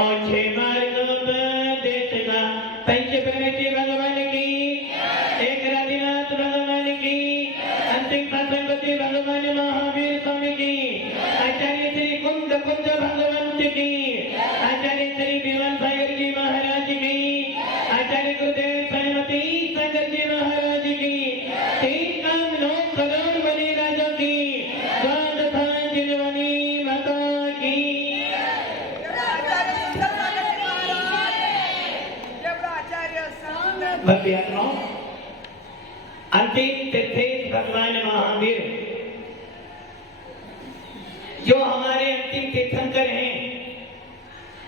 और 6 मार्ग देश का पंच प्रणति भगवान की, एक राधिनाथ भगवान की, अंतिम संपत्ति भगवान महावीर स्वामी की, आचार्य श्री कुंद भगवंत की, आचार्य श्री विमल सागर जी महाराज की, आचार्य गुरुदेव सरस्वती सागर जी महाराज की, 3 काम 9 करोड़ बलि राजा की, जिनवनी माता की। भक्ति आत्माओं, अंतिम तीर्थेश भगवान महावीर जो हमारे अंतिम तीर्थंकर हैं,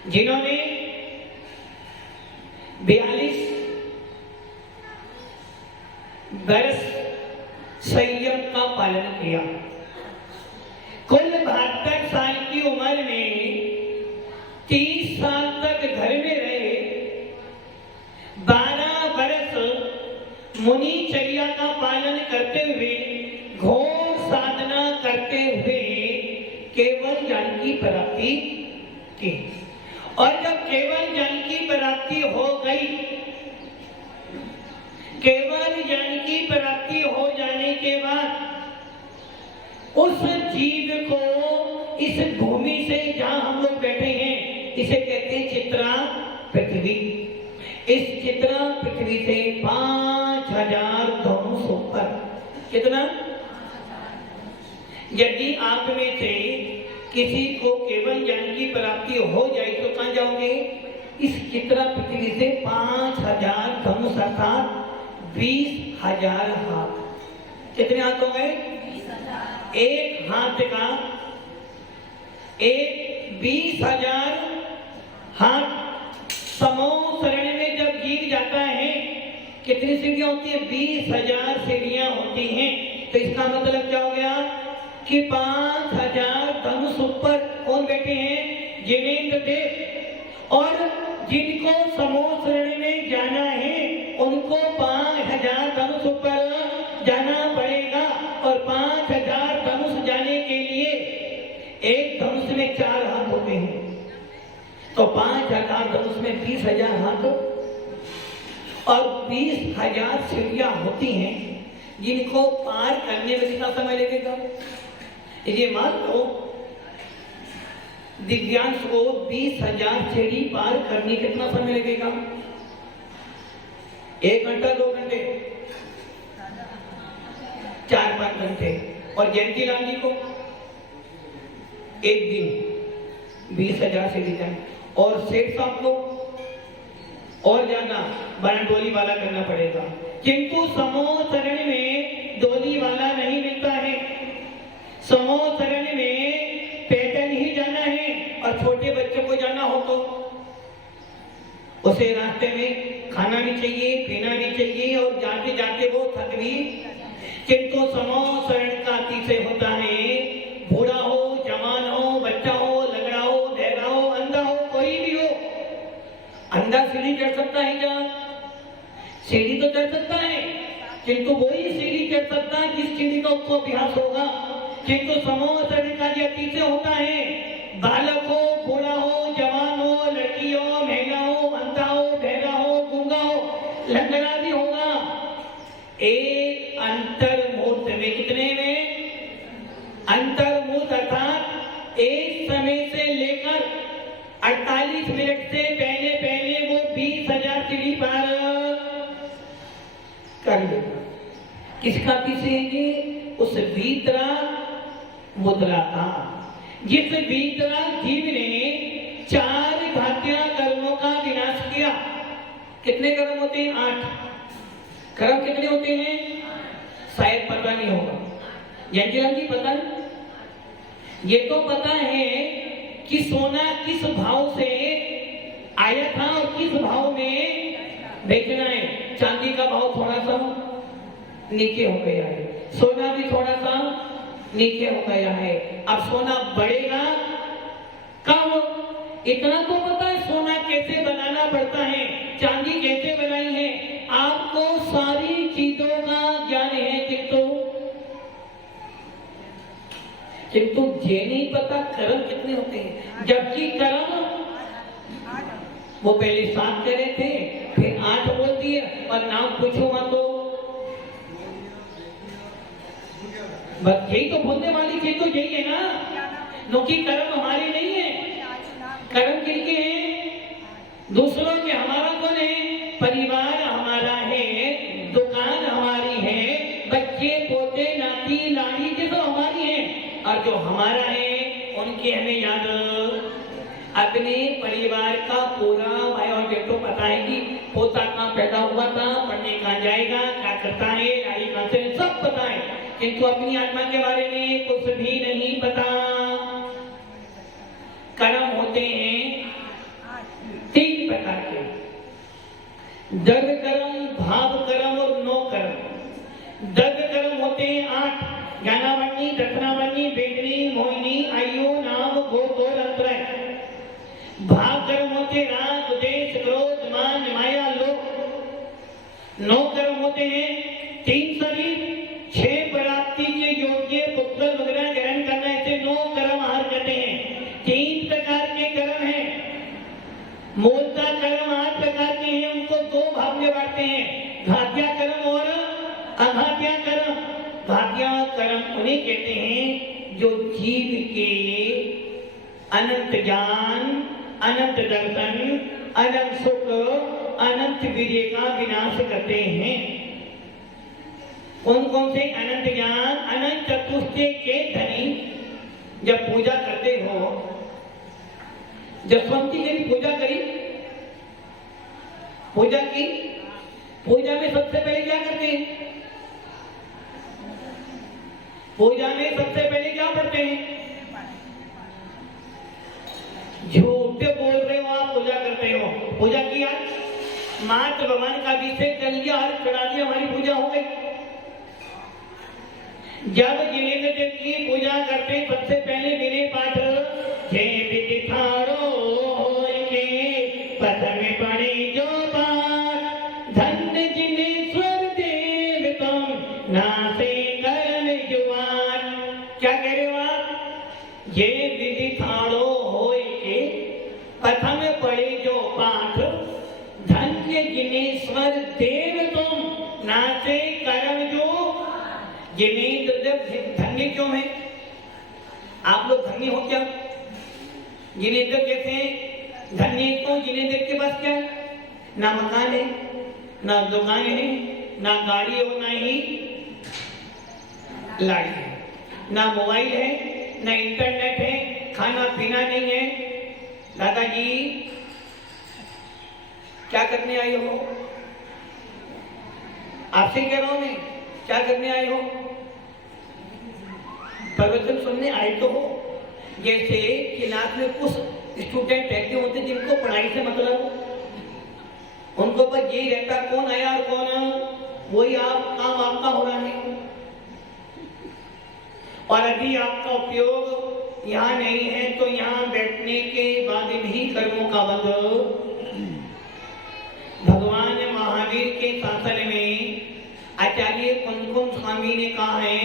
जिन्होंने 42 वर्ष संयम का पालन किया। कुल 72 साल की उम्र में 30 साल तक घर में रहे, 12 वर्ष मुनिचर्या का पालन करते हुए, घोर साधना करते हुए केवल ज्ञान की प्राप्ति की। और जब केवल ज्ञान की प्राप्ति हो गई, केवल ज्ञान की प्राप्ति हो जाने के बाद उस जीव को इस भूमि से जहां हम लोग बैठे हैं, इसे कहते हैं चित्रा पृथ्वी। इस चित्रा पृथ्वी से 5000 धनुष ऊपर, कितना? यदि आप में से किसी को केवल ज्ञान की प्राप्ति हो जाए तो कहां जाओगे? इस चित्रा पृथ्वी से 5000 धनुष अर्थात 20,000 हाथ। कितने हाथ हो गए? एक हाथ का 20,000 हाथ समूह शरण में जब गिर जाता है, कितनी सीढ़ियां होती है? 20,000 सीढ़ियां होती हैं। तो इसका मतलब क्या हो गया कि 5000 धनुष ऊपर कौन बैठे हैं? जिनेंद्र देव। और जिनको समूह शरण में जाना है उनको 5000 धनुष ऊपर जाना पड़ेगा। और 5000 धनुष जाने के लिए एक धनुष में 4 हाथ होते हैं, तो 5000 धनुष में 20,000 हाथ और 20,000 सीढ़ियां होती हैं, जिनको पार करने में कितना समय लगेगा? ये मान लो दिव्यांश को 20,000 सीढ़ी पार करने कितना समय लगेगा? 1 घंटा, 2 घंटे, 4-5 घंटे। और जयंती लाल जी को 1 दिन 20,000 सीढ़ी जाए। और सेठ साहब को और ज्यादा बना डोली वाला करना पड़ेगा, किंतु समूह शरण में डोली वाला नहीं मिलता है। समूह शरण में पैदल ही जाना है। और छोटे बच्चों को जाना हो तो उसे रास्ते में खाना भी चाहिए, पीना भी चाहिए, और जाते जाते वो थक भी। किंतु समूह शरण का अतिशय होता है, बूढ़ा हो, जवान हो, बच्चा हो, लंगड़ा हो, बहरा हो, अंधा हो, कोई भी हो। अंधा सीढ़ी चढ़ सकता है क्या? सीढ़ी तो चढ़ सकता है, किंतु वही सीढ़ी चढ़ सकता है जिस सीढ़ी का उसको अभ्यास होगा। किंतु समूह शरण का जो अतिशय होता है, बालक हो, बूढ़ा हो, जवान हो, लड़की हो, महिला हो, अंधा हो, बहरा हो, गूंगा हो, लंगड़ा भी होगा, एक अंतर मुहूर्त में, कितने में? अंतर मुहूर्त अर्थात एक समय से लेकर 48 मिनट से पहले पहले वो 20,000 सीढ़ी पार कर लेगा। किसका पीछे? उस वीतरा मुद्रा का, जिस वीतरा जीव ने 4 घातिया कर्मों का विनाश किया। कितने कर्म होते हैं? 8 कर्म। कितने होते हैं? शायद पता नहीं होगा। यज्ञराज जी पता है? ये तो पता है कि सोना किस भाव से आया था और किस भाव में बेचना है। चांदी का भाव थोड़ा सा नीचे हो गया है, सोना भी थोड़ा सा नीचे हो गया है। अब सोना बढ़ेगा कब? इतना तो पता है सोना कैसे बनाना पड़ता है, चांदी कैसे बनाई है। आपको सारी चीजों का ज्ञान है, किंतु ये नहीं पता कर्म कितने होते हैं। जबकि कर्म वो पहले 7 कह रहे थे, फिर 8 बोल दिए, और नाम पूछो वहां तो बस यही तो बोलने वाली चीज तो यही है ना, क्योंकि कर्म हमारे नहीं है, कर्म किनके हैं? दूसरों के। हमारा कौन है? परिवार हमारा है, दुकान हमारी है, बच्चे पोते नाती लाड़ी ये तो हमारी है, और जो हमारा है उनके हमें याद। अपने परिवार का पूरा भाई और बेटो पता है कि पोता कहाँ पैदा हुआ था, पढ़ने कहाँ जाएगा, क्या करता है, लाड़ी कहाँ से, सब पता है, किंतु अपनी आत्मा के बारे में कुछ भी नहीं पता। कर्म होते हैं 3 प्रकार के, द्रव्य कर्म, भाव कर्म और नो कर्म। द्रव्य कर्म होते हैं 8, ज्ञानावनी, दक्षिणावनी, बेगनी, मोहिनी, आयु, नाम, गोप और अंतरय। भाव कर्म होते राग, द्वेष, क्रोध, मान, माया, लोभ। नो कर्म होते हैं 3 शरीर, 6 प्राप्ति के योग्य पुत्र वगैरह ग्रहण करना, इसे नो कर्म आहार कहते हैं। 3 प्रकार के कर्म हैं। मूलतः कर्म 8 प्रकार के हैं, उनको 2 भाग में बांटते हैं, घात्या कर्म और अघात्या कर्म। घात्या कर्म उन्हें कहते हैं जो जीव के अनंत ज्ञान, अनंत दर्शन, अनंत सुख, अनंत वीर्य का विनाश करते हैं। कौन कौन से? अनंत ज्ञान, अनंत चतुष्टय के धनी। जब पूजा करते हो, जसवंती की पूजा करी, पूजा की, पूजा में सबसे पहले क्या करते हैं? पूजा में सबसे पहले क्या पढ़ते हैं? झूठ बोल रहे हो आप, पूजा करते हो। पूजा किया, मात भगवान का अभिषेक कर लिया, हर चढ़ा दिया, हमारी पूजा हो गई। जब जिनेंद्र देव की पूजा करते सबसे पहले विनय पाठ, जय विधि ठाड़ो होय के पथ में पड़े जो पाठ, धन्य जिनेश्वर देव तुम नासे कर्म जुआन। क्या कह रहे हो आप? जय विधि ठाड़ो होय के पथ में पड़े जो पाठ, धन्य जिनेश्वर देव तुम नासे कर्म जो। जिनेंद्र देव धन्य क्यों है? आप लोग धन्य हो क्या? जिनेंद्र कहते हैं धन्य तो जिनेंद्र के पास क्या है? ना मकान है, ना दुकान है, ना गाड़ी और ना ही लाड़ी है, ना मोबाइल है, ना इंटरनेट है, खाना पीना नहीं है। दादाजी क्या करने आए हो? आपसे कह रहा हूं मैं, क्या करने आए हो? प्रवचन सुनने आए तो हो। जैसे क्लास में कुछ स्टूडेंट ऐसे होते जिनको पढ़ाई से मतलब, उनको बस यही रहता कौन आया और कौन, वही आप काम आपका हो रहा है। और यदि आपका उपयोग यहाँ नहीं है तो यहाँ बैठने के बाद भी कर्मों का बंध। भगवान महावीर के शासन में आचार्य कुंकुम स्वामी ने कहा है,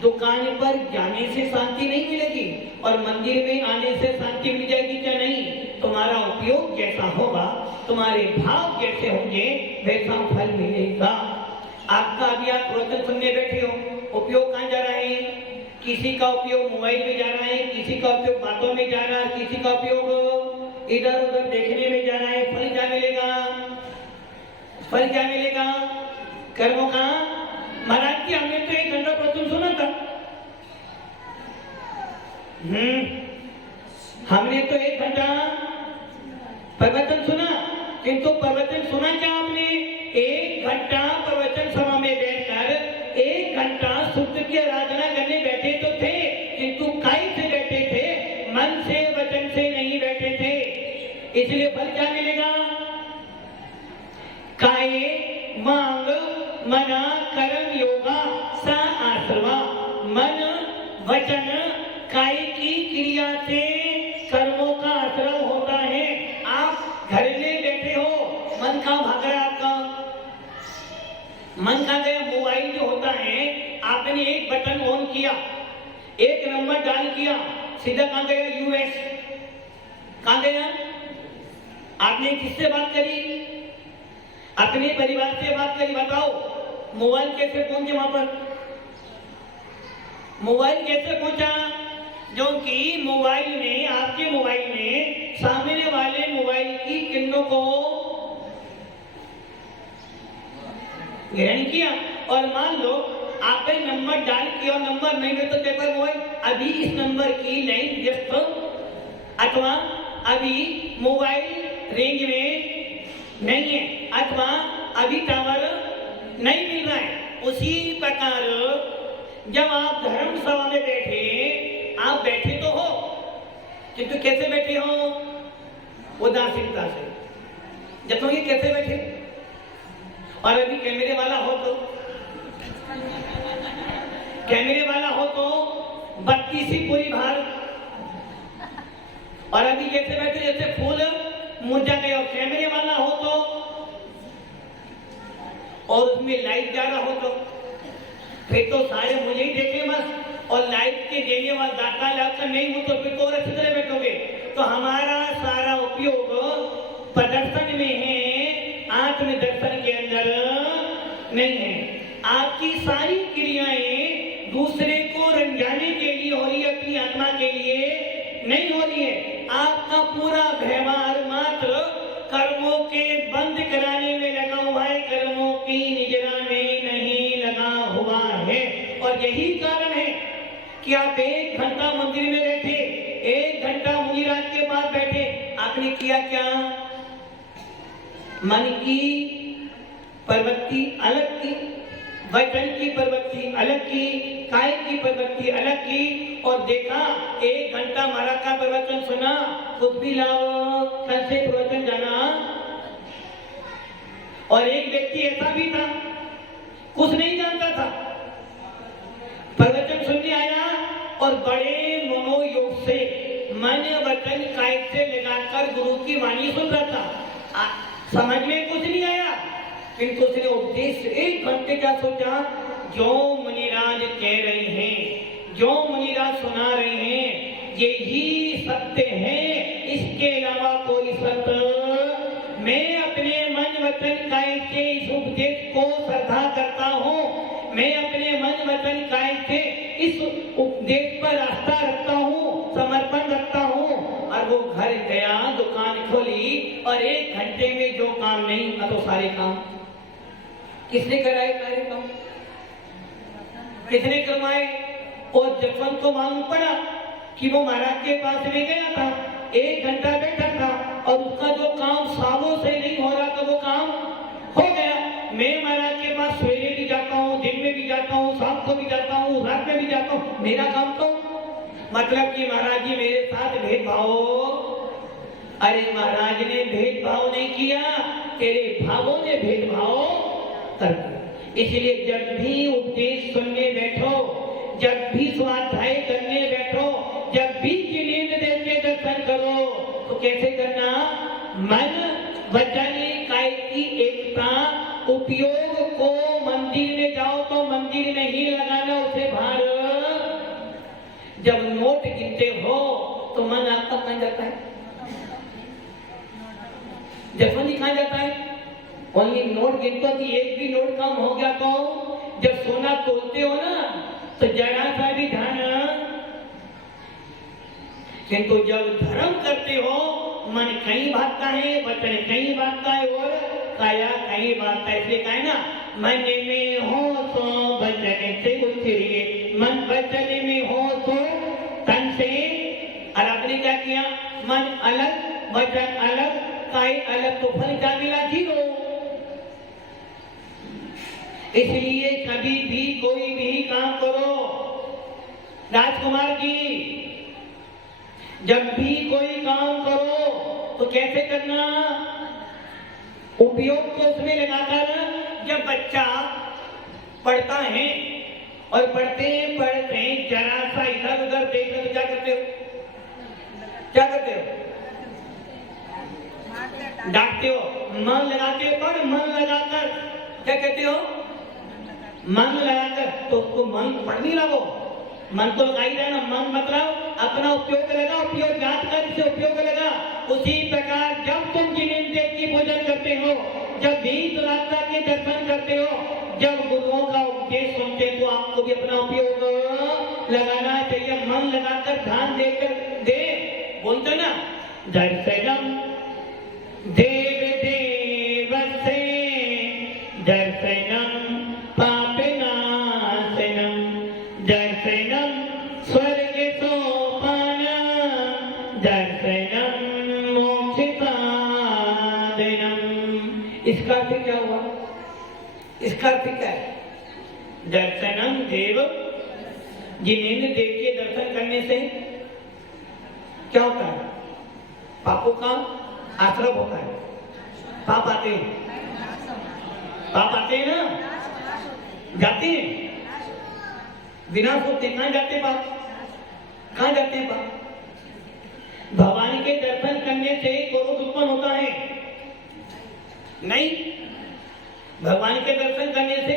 दुकान पर जाने से शांति नहीं मिलेगी और मंदिर में आने से शांति मिल जाएगी क्या? नहीं। तुम्हारा उपयोग जैसा होगा, तुम्हारे भाव जैसे होंगे, वैसा फल मिलेगा। आपका अभी आप प्रवचन सुनने बैठे हो, उपयोग कहाँ जा रहा है? किसी का उपयोग मोबाइल में जा रहा है, किसी का उपयोग बातों में जा रहा है, किसी का उपयोग इधर उधर देखने में जा रहा है। फल क्या मिलेगा? फल क्या मिलेगा? कर्मों का। महाराज जी हमने तो 1 घंटा प्रवचन सुना था, हमने तो 1 घंटा प्रवचन सुना, किंतु प्रवचन सुना क्या आपने? 1 घंटा प्रवचन सभा में बैठकर 1 घंटा शुद्ध की आराधना करने बैठे तो थे, किंतु काय से बैठे थे? मन से, वचन से नहीं बैठे थे। इसलिए फल क्या मिलेगा? काय मांग मना कर्म योगा सा आश्रवा। मन वचन काय की क्रिया से कर्मों का आश्रय होता है। आप घर में बैठे हो, मन कहाँ भाग रहा है आपका? मन कहाँ गया? मोबाइल जो होता है, आपने एक बटन ऑन किया, 1 नंबर डायल किया, सीधा कहाँ गया? यूएस। कहाँ गया? आपने किससे बात करी? अपने परिवार से बात करी। बताओ मोबाइल कैसे पहुंचे वहां पर? मोबाइल कैसे पहुंचा? जो कि मोबाइल ने, आपके मोबाइल ने सामने वाले मोबाइल की किरणों को ग्रहण किया। और मान लो आपने नंबर डायल किया और नंबर नहीं है तो पेपर मोबाइल अभी इस नंबर की लाइन व्यस्त, अथवा अभी मोबाइल रेंज में नहीं है, अथवा अभी टावर नहीं मिल रहा है। उसी प्रकार जब आप धर्म सभा में बैठे, आप बैठे तो हो, किंतु कैसे बैठे हो? उदासीनता से। जब ये कैसे बैठे? और अभी कैमरे वाला हो तो, कैमरे वाला हो तो बत्ती सी पूरी बाहर, और अभी कैसे बैठे जैसे फूल मुरझा गए। और कैमरे वाला हो तो, और उसमें लाइट जा रहा हो तो, फिर तो सारे मुझे ही देखे बस। और लाइट के देने वाला दाता लाता नहीं हो तो फिर तो और अच्छी तरह बैठोगे। तो हमारा सारा उपयोग प्रदर्शन में है, आत्म दर्शन के अंदर नहीं है। आपकी सारी क्रियाएं दूसरे को रंजाने के लिए हो रही है, अपनी आत्मा के लिए नहीं हो रही है। आपका पूरा व्यवहार मात्र कर्मों के बंद कराने में लगा हुआ है, कर्मों की निजरा में नहीं लगा हुआ है। और यही कारण है कि आप 1 घंटा मंदिर में बैठे, 1 घंटा मुनिराज के पास बैठे, आपने किया क्या? मन की प्रवृत्ति अलग की, वचन की प्रवृत्ति अलग की, काय की प्रवृत्ति अलग की। और देखा 1 घंटा महाराज का प्रवचन सुना, कुछ भी लाओ कल से प्रवचन जाना। और एक व्यक्ति ऐसा भी था, कुछ नहीं जानता था, प्रवचन सुनने आया और बड़े मनोयोग से मन वचन काय से लगाकर गुरु की वाणी सुन रहा था। समझ में कुछ नहीं आया, किंतु उसने उद्देश्य 1 घंटे का सोचा, जो मुनिराज कह रहे हैं, जो मुनिराज सुना रहे हैं, यही सत्य है, इसके अलावा कोई सत्य। मैं अपने मन वचन काय से इस उपदेश को श्रद्धा करता हूँ, मैं अपने मन वचन काय से इस उपदेश पर आस्था रखता हूँ, समर्पण रखता हूँ। और वो घर गया, दुकान खोली, और 1 घंटे में जो काम नहीं तो सारे काम किसने कराए? सारे काम किसने करवाए? और जसवंत को मालूम पड़ा कि वो महाराज के पास में गया था, 1 घंटा बैठा था, और उसका जो काम सालों से नहीं हो रहा था वो काम हो गया। मैं महाराज के पास सवेरे भी जाता हूँ, दिन में भी जाता हूँ, शाम को भी जाता हूँ, रात में भी जाता हूँ, मेरा काम तो, मतलब कि महाराज जी मेरे साथ भेदभाव। अरे महाराज ने भेदभाव नहीं किया, तेरे भावों ने भेदभाव कर दिया। इसलिए जब भी उपदेश सुनने बैठो, जब भी स्वाध्याय करने बैठो, जब भी नींद देके दर्शन करो, तो कैसे करना? मन वचन काय की एकता। उपयोग को मंदिर में जाओ तो मंदिर में ही लगाना, उसे बाहर। जब नोट गिनते हो तो मन आपका कहाँ जाता है? जसवंत कहाँ जाता है? ओनली नोट गिनते हो कि एक भी नोट कम हो गया तो जब सोना तोलते हो ना तो जरा सा भी ध्यान। किंतु जब धर्म करते हो, मन कहीं भागता है, वचन कहीं भागता है, और काया कहीं भागता है। इसलिए कहा ना, मन में हो तो वचन से उतरिए, मन वचन में हो तो तन से। और आपने क्या किया? मन अलग, वचन अलग, काय अलग, तो फल क्या मिला? 0। इसलिए कभी भी कोई भी काम करो राजकुमार जी, जब भी कोई काम करो तो कैसे करना? उपयोग को उसमें लगाकर। जब बच्चा पढ़ता है और पढ़ते पढ़ते जरा सा इधर उधर देख लो तो क्या करते हो? क्या करते हो? डांटते हो। मन लगाते पढ़, मन लगाकर क्या कहते हो? मन लगाकर। तो उसको मन पढ़ नहीं लगो, मन तो लगा ही रहना। मन मतलब अपना उपयोग लगा, उपयोग जात कर इसे उपयोग लगा। उसी प्रकार जब तुम जिन्हें हो, जब बीच रास्ता के दर्शन करते हो, जब गुरुओं का उपदेश सुनते तो आपको भी अपना उपयोग लगाना चाहिए। मन लगाकर ध्यान देकर दे, बोलते ना, दर्शनम देव देवस्य दर्शनम पापनाशनम दर्शनम स्वर्ग सोपानम दर्शनम मोक्ष साधनम। इसका अर्थ क्या हुआ? इसका अर्थ क्या है? दर्शनम देव, जिनेंद्र देव के दर्शन करने से क्या होता है? पापों का आश्रय होता है। पाप आते हैं, पाप आते हैं ना, जाते हैं, विनाश होते हैं। कहां जाते हैं पाप? कहां जाते हैं पाप? भगवान के दर्शन करने से क्रोध उत्पन्न होता है? नहीं। भगवान के दर्शन करने से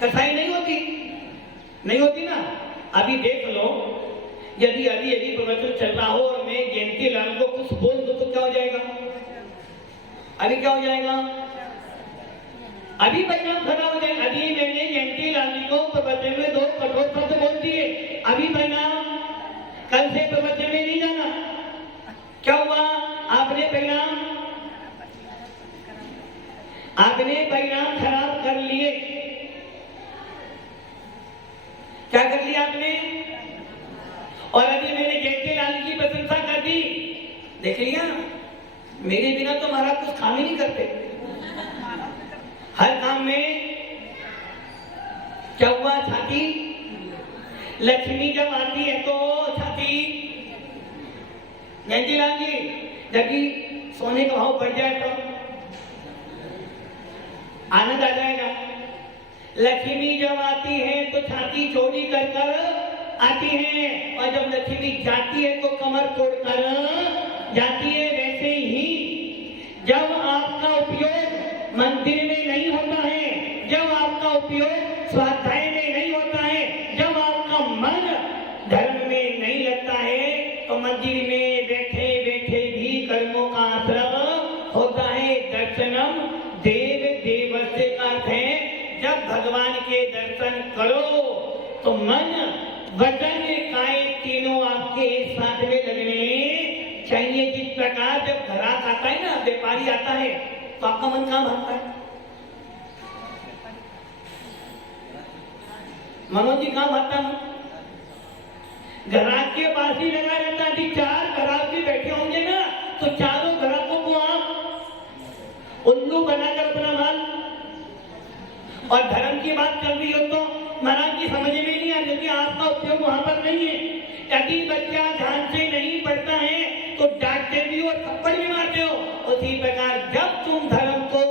कसाई नहीं होती, नहीं होती ना। अभी देख लो, यदि अभी प्रवचन चल रहा हो और मैं जयंती लाल को कुछ बोल दूं तो क्या हो जाएगा? अभी क्या हो जाएगा? अभी परिणाम खड़ा हो जाएगा। अभी मैंने जयंती लाल जी को प्रवचन में 2 कठोर शब्द बोल दिए, अभी परिणाम कल से प्रवचन में नहीं जाना। क्या हुआ? आपने परिणाम खराब कर लिए। क्या कर लिया आपने? और अभी मैंने जयंती लाल की प्रशंसा कर दी, देख लिया, मेरे बिना तो महाराज कुछ काम ही नहीं करते। हर काम में क्या हुआ? छाती। लक्ष्मी जब आती है तो छाती। जयंती लाल जी, जब सोने का भाव बढ़ जाए तो आनंद आ जाएगा। लक्ष्मी जब आती है तो छाती चौड़ी कर कर आती है, और जब लक्ष्मी जाती है तो कमर तोड़कर जाती है। वैसे ही जब आपका उपयोग मंदिर में नहीं होता है, जब आपका उपयोग स्वाध्याय में नहीं होता है, जब आपका मन धर्म में नहीं लगता है, तो मंदिर में बैठे बैठे भी कर्मों का आश्रम होता है। दर्शनम देव देवस्य का अर्थ है, जब भगवान के दर्शन करो तो मन वचन काय तीनों आपके एक साथ में लगने चाहिए। जिस प्रकार जब ग्राहक आता है ना, व्यापारी आता है, तो आपका मन कहां भागता है? मनोज जी कहां भागता है? ग्राहक के पास ही लगा रहता है। 4 ग्राहक भी बैठे होंगे ना, तो चारों ग्राहकों को आप उल्लू बनाकर अपना माल। और धर्म की बात चल रही हो तो महाराज जी समझ में नहीं आ रही, आपका उपयोग वहां पर नहीं है। यदि बच्चा ध्यान से नहीं पढ़ता है तो डांटते भी और थप्पड़ भी मारते हो। उसी प्रकार जब तुम धर्म को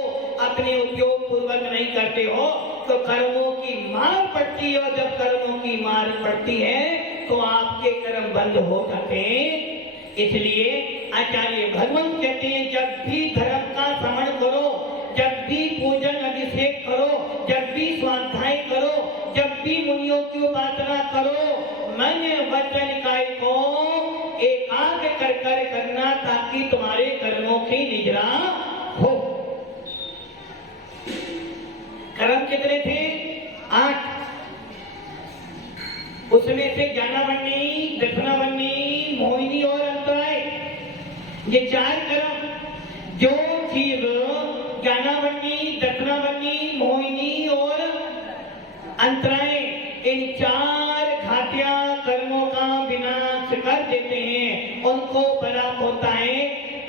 अपने उपयोग पूर्वक नहीं करते हो तो कर्मों की मार पड़ती है, और जब कर्मों की मार पड़ती है तो आपके कर्म बंद हो जाते हैं। इसलिए आचार्य भगवंत कहते हैं, जब भी धर्म का श्रवण करो, जब भी पूजन अभिषेक करो, जब भी स्वाध्याय करो, जब भी मुनियों की उपासना करो, मन वचन काय को एकाग्र कर कर करना, ताकि तुम्हारे कर्मों की निगरान हो। कर्म कितने थे? 8। उसमें से ज्ञानावन्नी, दक्षिणावन्नी, मोहिनी और अंतराय, ये 4 कर्म। जो जीव ज्ञानावन्नी, दक्षिणावन्नी, मोहिनी और अंतराय, इन 4 घातिया कर्मों का विनाश कर देते हैं, उनको प्राप्त होता है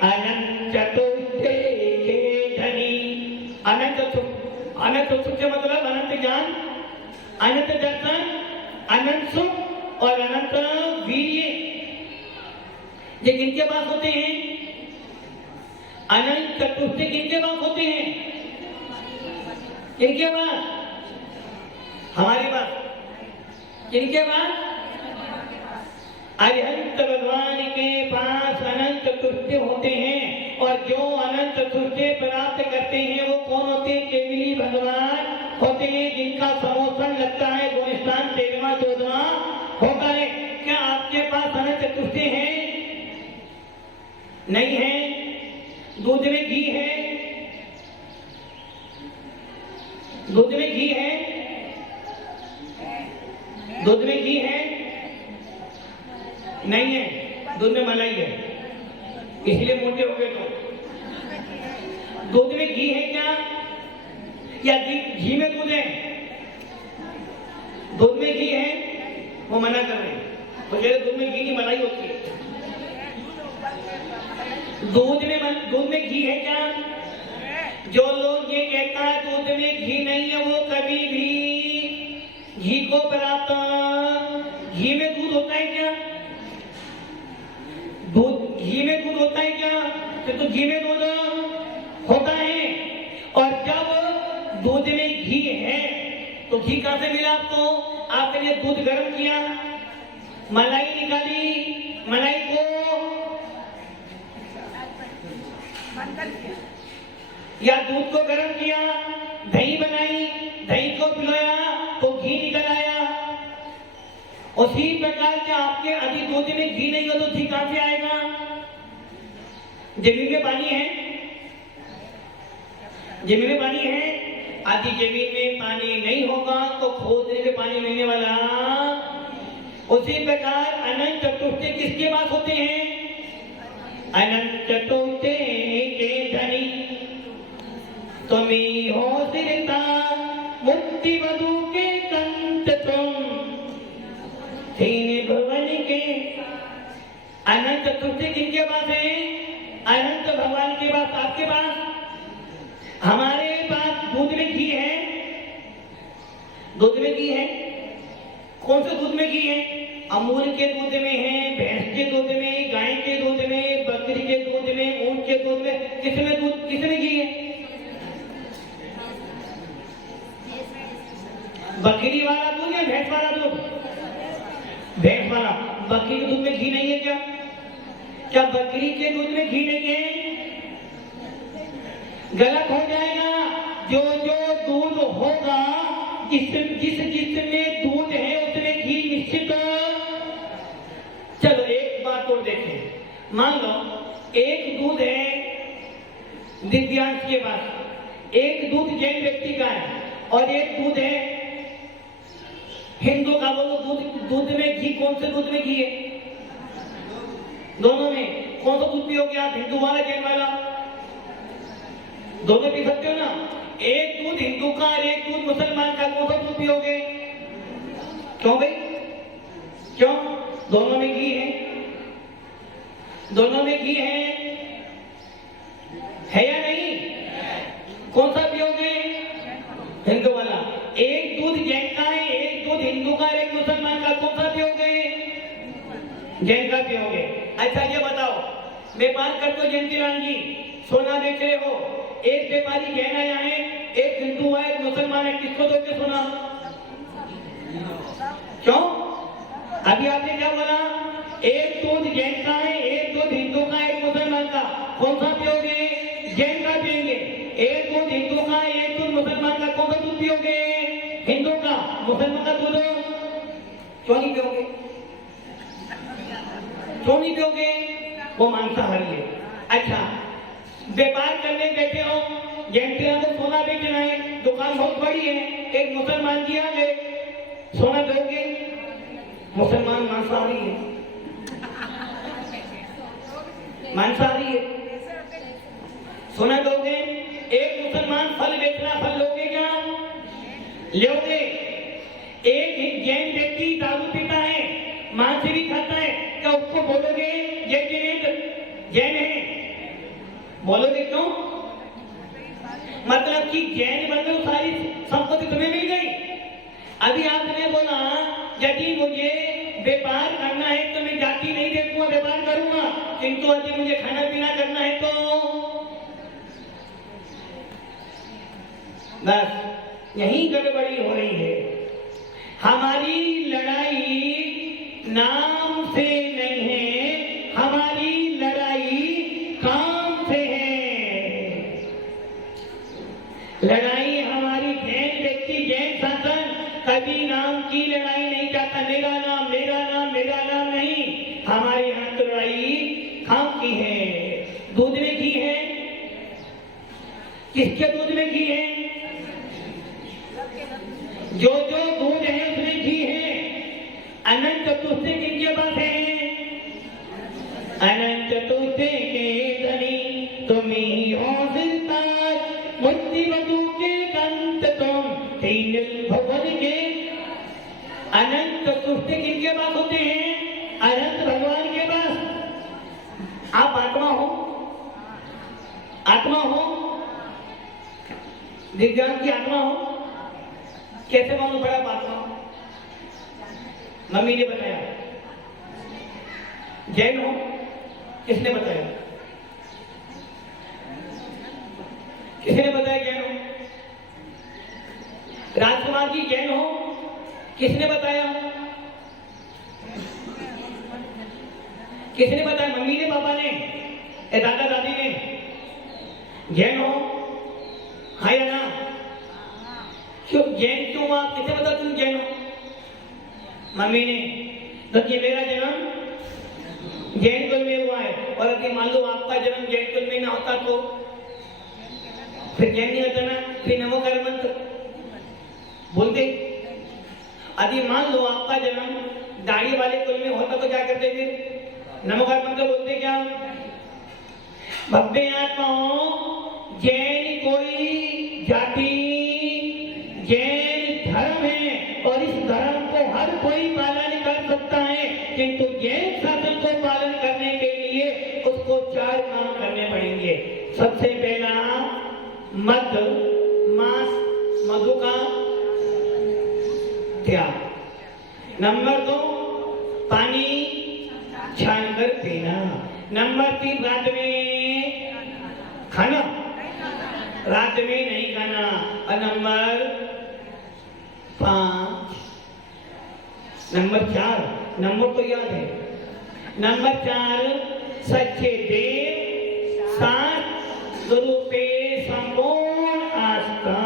अनंत चतुर्थे के धनी। अनंत सुख से मतलब अनंत ज्ञान, अनंत दर्शन, अनंत सुख और अनंत वीर्य। ये किनके पास होते हैं? अनंत चतुर्थी किनके पास होते हैं? किनके पास? हमारे पास। किनके पास? अरिहंत भगवान के पास अनंत चतुर्थी होते हैं। और जो अनंत चतुर्थी प्राप्त करते हैं वो कौन होते हैं? केवली भगवान होते हैं, जिनका समोषण लगता है गुणस्थान 13वां 14वां होता है। क्या आपके पास अनंत चतुर्थी है? नहीं है। दूध में घी है, दूध में घी है, दूध में घी है नहीं है, दूध में मलाई है, इसलिए मोटे हो गए। तो दूध में घी है क्या, या घी में दूध है? दूध में घी है, वो मना कर रहे हैं, वो कह रहे दूध में घी की मलाई होती है। दूध में घी है क्या? जो लोग ये कहता है दूध में घी नहीं है, वो कभी भी घी को प्राप्त, घी में दूध होता है क्या? दूध घी में दूध होता है क्या? तो घी में दूध होता है। और जब दूध में घी है तो घी कहां से मिला आपको? आपने दूध गर्म किया, मलाई निकाली, मलाई को या दूध को गर्म किया, दही बनाई, दही को पिलाया तो घी निकल आया। उसी प्रकार के आपके यदि दूध में घी नहीं हो तो घी कहां से आएगा? जमीन में पानी है, जमीन में पानी है, यदि जमीन में पानी नहीं होगा तो खोदने में पानी मिलने वाला। उसी प्रकार अनंत चतुर्थी किसके पास होते हैं? अनंत चतुर्थी के धनी तुम्ही हो सिरता, मुक्ति वधु के कंत तुम, तीन भुवन के। अनंत चतुर्थी किनके पास है? अनंत भगवान के पास, आपके पास, हमारे पास दूध में घी है, दूध में घी है। कौन से दूध में घी है? अमूल के दूध में है, भैंस के दूध में, गाय के दूध में, बकरी के दूध में, ऊंट के दूध में। किसमें दूध, किसमें घी है? बकरी वाला दूध या भैंस वाला दूध? भैंस वाला। बकरी के दूध में घी नहीं है क्या? क्या बकरी के दूध में घी नहीं है? गलत हो जाएगा। जो जो दूध होगा, जिसमें दूध है उसमें घी निश्चित। चलो एक बात और देखें। मान लो एक दूध है दिव्यांश के पास, एक दूध जैन व्यक्ति का है और एक दूध है हिंदू का। बोलो दूध में घी, कौन से दूध में घी है? दोनों में कौन सा दूध पियोगे आप, हिंदू वाला जैन वाला? दोनों पी सकते हो ना। एक दूध हिंदू का और एक दूध मुसलमान का, कौन सा दूध पियोगे? क्यों भाई, क्यों? दोनों में घी है, दोनों में घी है या नहीं? कौन सा पियोगे? हिंदू वाला। एक दूध जैन का है, एक दूध हिंदू का, एक मुसलमान का, कौन सा पियोगे? जैन का पियोगे। अच्छा ये बताओ, व्यापार करते हो जयंती राम जी, सोना बेच रहे हो, एक व्यापारी जैन आया है, एक हिंदू है, एक मुसलमान है, किसको दोगे सोना? क्यों? अभी आपने क्या बोला? एक दूध जैन का है, एक दूध हिंदू का, एक मुसलमान का, कौन सा पियोगे? जैन का पिएंगे। एक दूध हिंदू का, एक दूध मुसलमान का, कौन सा दूध पियोगे? हिंदू का। मुसलमान का दूध क्यों नहीं पियोगे? क्यों नहीं पियोगे? वो मांसाहारी है। अच्छा, व्यापार करने बैठे हो, जयंती राम को सोना बेचना है, दुकान बहुत बड़ी है, एक मुसलमान जी आ गए, सोना दोगे? मुसलमान मांसाहारी है, मांसाहारी है, सोना दोगे? एक मुसलमान फल बेचना, फल लोगे क्या? लोगे। एक जैन व्यक्ति दारू पीता है, मांस भी खाता है, क्या उसको बोलोगे जैन है? बोलोगे क्यों? मतलब कि जैन बन गए, सारी संपत्ति तुम्हें मिल गई। अभी आपने बोला यदि मुझे व्यापार करना है तो मैं जाति नहीं देखूंगा, व्यापार करूंगा, किंतु यदि मुझे खाना पीना करना है तो बस यही गड़बड़ी हो रही है। हमारी लड़ाई नाम से नहीं है, हमारी लड़ाई काम से है। लड़ाई हमारी जैन व्यक्ति, जैन शासन कभी नाम की लड़ाई नहीं चाहता। मेरा नाम, मेरा नाम, मेरा नाम नहीं। हमारे यहाँ तो लड़ाई काम की है। दूध में घी है, किसके दूध में घी है? जो जो दूध है उसमें घी है। अनंत चतुर्थी किनके पास है? अनंत चतुर्थी के धनी तुम ही हो सिरताज, मुक्ति बधू के कंत तुम तीन भवन के। अनंत चतुर्थी किनके पास होते हैं? अनंत भगवान के पास। आप आत्मा हो, आत्मा हो, दिव्यांग की आत्मा हो। कैसे मालूम पड़ा आत्मा हो? मम्मी ने बताया। जैन हो, किसने बताया? किसने बताया जैन हो? राजकुमार जी जैन हो, किसने बताया? किसने बताया? मम्मी ने, पापा ने, दादा दादी ने? जैन हो, हाँ या ना? क्यों जैन क्यों हुआ? किसे पता तुम जैन हो? मम्मी ने। तो ये मेरा जन्म जैन कुल में हुआ है, और अगर मान लो आपका जन्म जैन कुल में ना होता तो फिर जैन नहीं होता ना, फिर नमोकार मंत्र बोल गई। यदि मान लो आपका जन्म दाढ़ी वाले कुल में होता तो क्या करते? फिर नमोकार मंत्र बोलते क्या? भक्ति आत्माओं, जैन कोई जाति, जैन धर्म है, और इस धर्म को हर कोई पालन कर सकता है, किंतु जैन शासन को पालन करने के लिए उसको 4 काम करने पड़ेंगे। सबसे पहला मद, मांस, मधु का त्याग। नंबर 2 पानी छानकर पीना। नंबर 3 रात में खाना, रात में नहीं खाना। और नंबर 5, नंबर 4, नंबर तो याद है। नंबर 4 सच्चे देव, 7 गुरु पे संपूर्ण आस्था।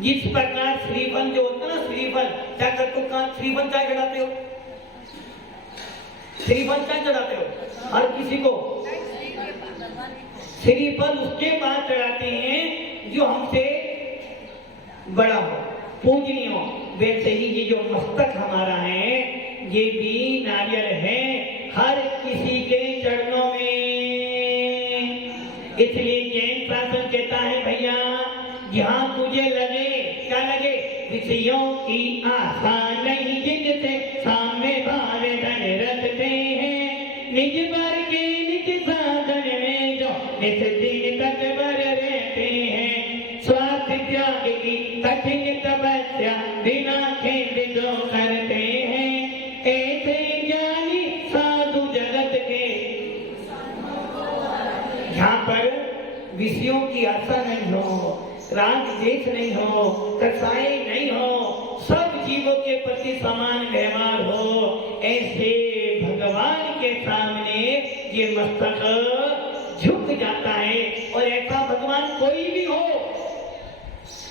जिस प्रकार श्रीफल जो होता है ना, श्रीफल क्या करते हो? श्रीफल क्या चढ़ाते हो? श्रीफल क्या चढ़ाते हो? हर किसी को श्रीफल उसके पास चढ़ाते हैं जो हमसे बड़ा हो, पूजनीय हो। वैसे ही ये जो मस्तक हमारा है, ये भी नारियल है हर किसी के चरणों में। इसलिए जैन शासन कहता है भैया, जहां तुझे लगे, क्या लगे? विषयों की आशा नहीं, जिनसे सामने भावे धन रखते हैं, निज पर के निज साधन में जो नित दिन तत्पर रहते हैं, स्वार्थ त्याग की कठिन तपस्या बिना खेद जो करते हैं, ऐसे ज्ञानी साधु जगत के, जहाँ पर विषयों की आशा नहीं हो, राग देश नहीं हो, कसाई नहीं हो, सब जीवों के प्रति समान व्यवहार हो, ऐसे भगवान के सामने ये मस्तक झुक जाता है। और ऐसा भगवान कोई भी हो,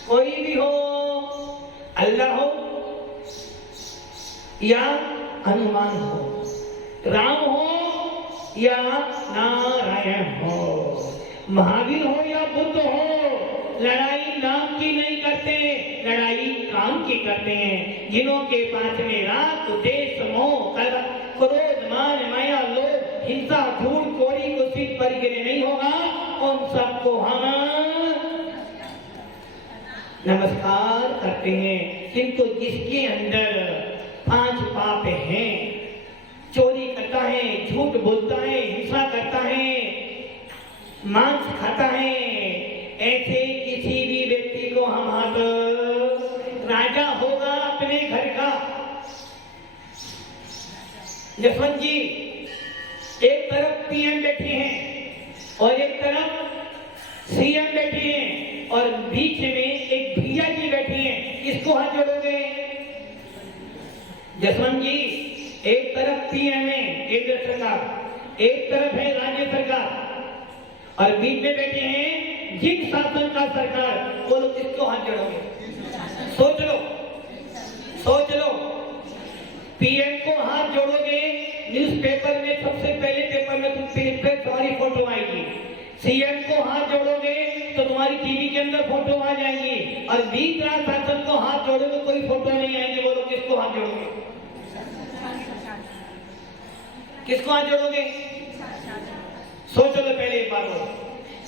कोई भी हो, अल्लाह हो या हनुमान हो, राम हो या नारायण हो, महावीर हो या बुद्ध हो, लड़ाई नाम की नहीं करते, लड़ाई काम की करते हैं। जिनों के पास में राग, देश, मोह, क्रोध, मान, माया, लोभ, हिंसा, झूठ, चोरी को सिर पर गिरे नहीं होगा, उन सबको हम नमस्कार करते हैं। किंतु जिसके अंदर 5 पाप हैं, चोरी करता है, झूठ बोलता है, हिंसा करता है, मांस खाता है, ऐसे किसी भी व्यक्ति को हम हाथ, राजा होगा अपने घर का। जसवंत जी, एक तरफ पीएम बैठे हैं और एक तरफ सीएम बैठे हैं, और बीच में एक भैया जी बैठे हैं, किसको हाथ जोड़ोगे? जसवंत जी, एक तरफ पीएम है केंद्र सरकार, एक तरफ है राज्य सरकार, और बीच में बैठे हैं जिन शासन का सरकार, वो लोग किसको हाथ जोड़ोगे? सोच लो, सोच लो। पीएम को हाथ जोड़ोगे, न्यूज़पेपर में सबसे पहले पेपर में तुम पे तुम्हारी फोटो आएगी। सीएम को हाथ जोड़ोगे तो तुम्हारी टीवी के अंदर फोटो आ जाएंगी, और वीतराग शासन को हाथ जोड़ोगे कोई फोटो नहीं आएंगे। बोलो किसको हाथ जोड़ोगे? किसको हाथ जोड़ोगे? सोचो तो पहले एक बार।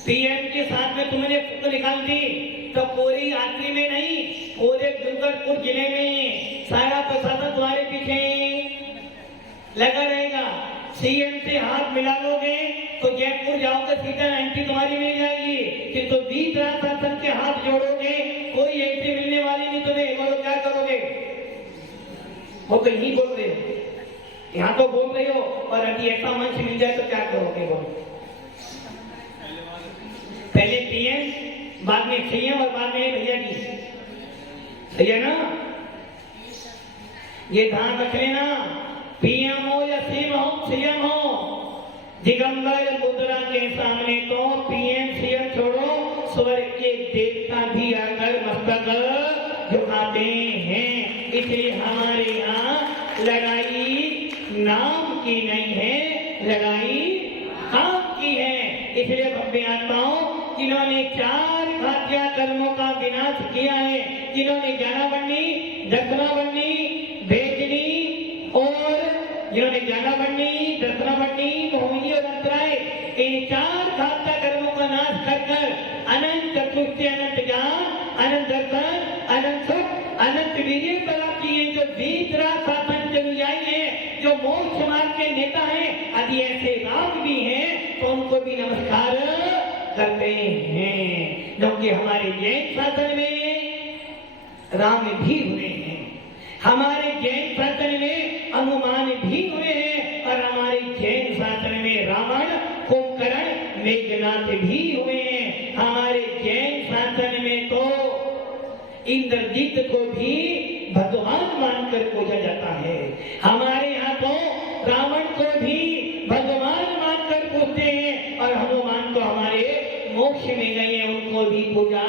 पीएम के साथ में तुमने फोटो निकाल दी तो पूरी यात्री में नहीं, पूरे डूंगरपुर जिले में सारा प्रशासन तुम्हारे पीछे लगा रहेगा। सीएम से हाथ मिला लोगे तो जयपुर जाओगे सीधा एंट्री तुम्हारी मिल जाएगी, किंतु वीतराग शासन के हाथ जोड़ोगे कोई एंट्री मिलने वाली नहीं तुम्हें। बोलो क्या करोगे? वो तो यही बोल रहे हो, यहाँ तो बोल रहे हो, और अभी ऐसा मंच मिल जाए तो क्या करोगे? बोलो। पहले पीएम, बाद में सीएम और बाद में भैया जी, सही है ना? ये ध्यान रख लेना, पीएम हो या सीएम हो, दिगंबर मुद्रा के सामने तो पीएम सीएम छोड़ो, स्वर्ग के देवता भी आकर मस्तक झुकाते हैं। इसलिए हमारे यहाँ लड़ाई नाम की नहीं है, लड़ाई काम की है। इसलिए भव्य आत्माओं, जिन्होंने 4 घातिया कर्मों का विनाश किया है, जिन्होंने ज्ञानावंडी, दर्शनावंडी, भेजनी और जिन्होंने ज्ञानावंडी, दर्शनावंडी, मोहिनी और अंतराय, इन 4 घातिया कर्मों का नाश कर अनंत चतुर्थी, अनंत ज्ञान, अनंत दर्शन, अनंत सुख, अनंत वीर्य प्राप्त किए। जो वीतराग शासन के अनुयायी है, जो मोक्ष मार्ग के नेता है, यदि ऐसे राम भी हैं तो उनको भी नमस्कार करते हैं, क्योंकि हमारे जैन शासन में राम भी हुए हैं, हमारे जैन शासन में हनुमान भी हुए हैं, और हमारे जैन शासन में रावण, कुंभकर्ण, मेघनाथ भी हुए हैं। हमारे जैन शासन में तो इंद्रजीत को भी भगवान मानकर पूजा जाता है। हमारे यहाँ तो रावण को भी भगवान मानकर पूजते हैं, और हनुमान तो हमारे मोक्ष में गए हैं, उनको भी पूजा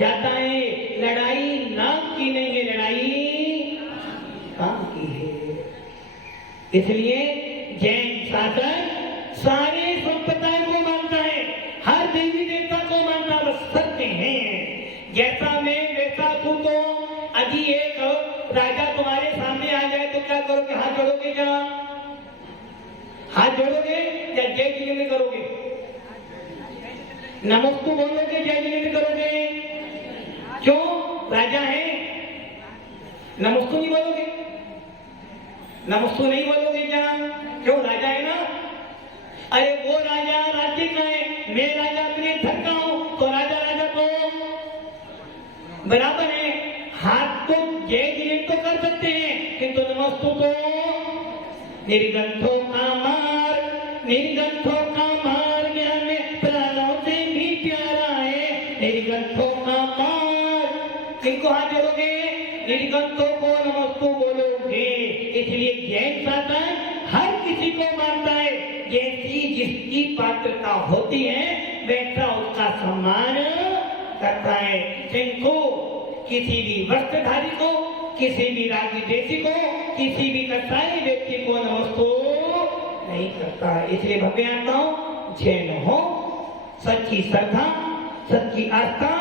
जाता है। लड़ाई नाम की नहीं है, लड़ाई काम की है। इसलिए जैन शासन सारे संप्रदाय को मानता है, हर देवी देवता को मानता है, बस सत्य है। जैसा मैं वैसा तू। तो यदि एक राजा तुम्हारे सामने आ जाए तो क्या करोगे? हाथ जोड़ोगे क्या? हाथ जोड़ोगे या जय जिलेंद्र करोगे? नमस्ते बोलोगे, जय जिलेंद्र करोगे? क्यों? राजा है, नमस्ते नहीं बोलोगे? नमस्ते नहीं बोलोगे क्या? क्यों? राजा है ना। अरे वो राजा राज्य का है, मैं राजा अपने घर का हूं, तो राजा राजा तो बराबर है। हाथ तो जय जिलेंद्र तो कर सकते हैं, किंतु नमस्ते तो निर्गंथों का मार, निर्गंथों का मार ज्ञान में प्राणों से भी प्यारा है। निर्गंथों का मार, किनको हाथ जोड़ोगे? निर्गंथों को नमस्ते बोलोगे। इसलिए जैन शासन हर किसी को मानता है, जैसी जिसकी पात्रता होती है वैसा उसका सम्मान करता है। जिनको किसी भी वस्त्रधारी को, किसी भी राजनीति को, किसी भी कसाई व्यक्ति को नमस्ते नहीं करता है। इसलिए भव्य आत्माओं, जैन हो, सच्ची श्रद्धा, सच्ची आस्था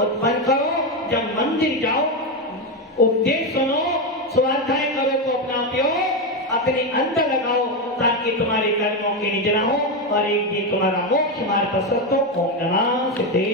उत्पन्न करो। जब मंदिर जाओ, उपदेश सुनो, स्वाध्याय करो, तो अपना उपयोग अपने अंदर लगाओ, ताकि तुम्हारे कर्मों की निजना हो और एक दिन तुम्हारा मोक्ष मार्ग प्रशस्त हो। ओम नमः सिद्धे।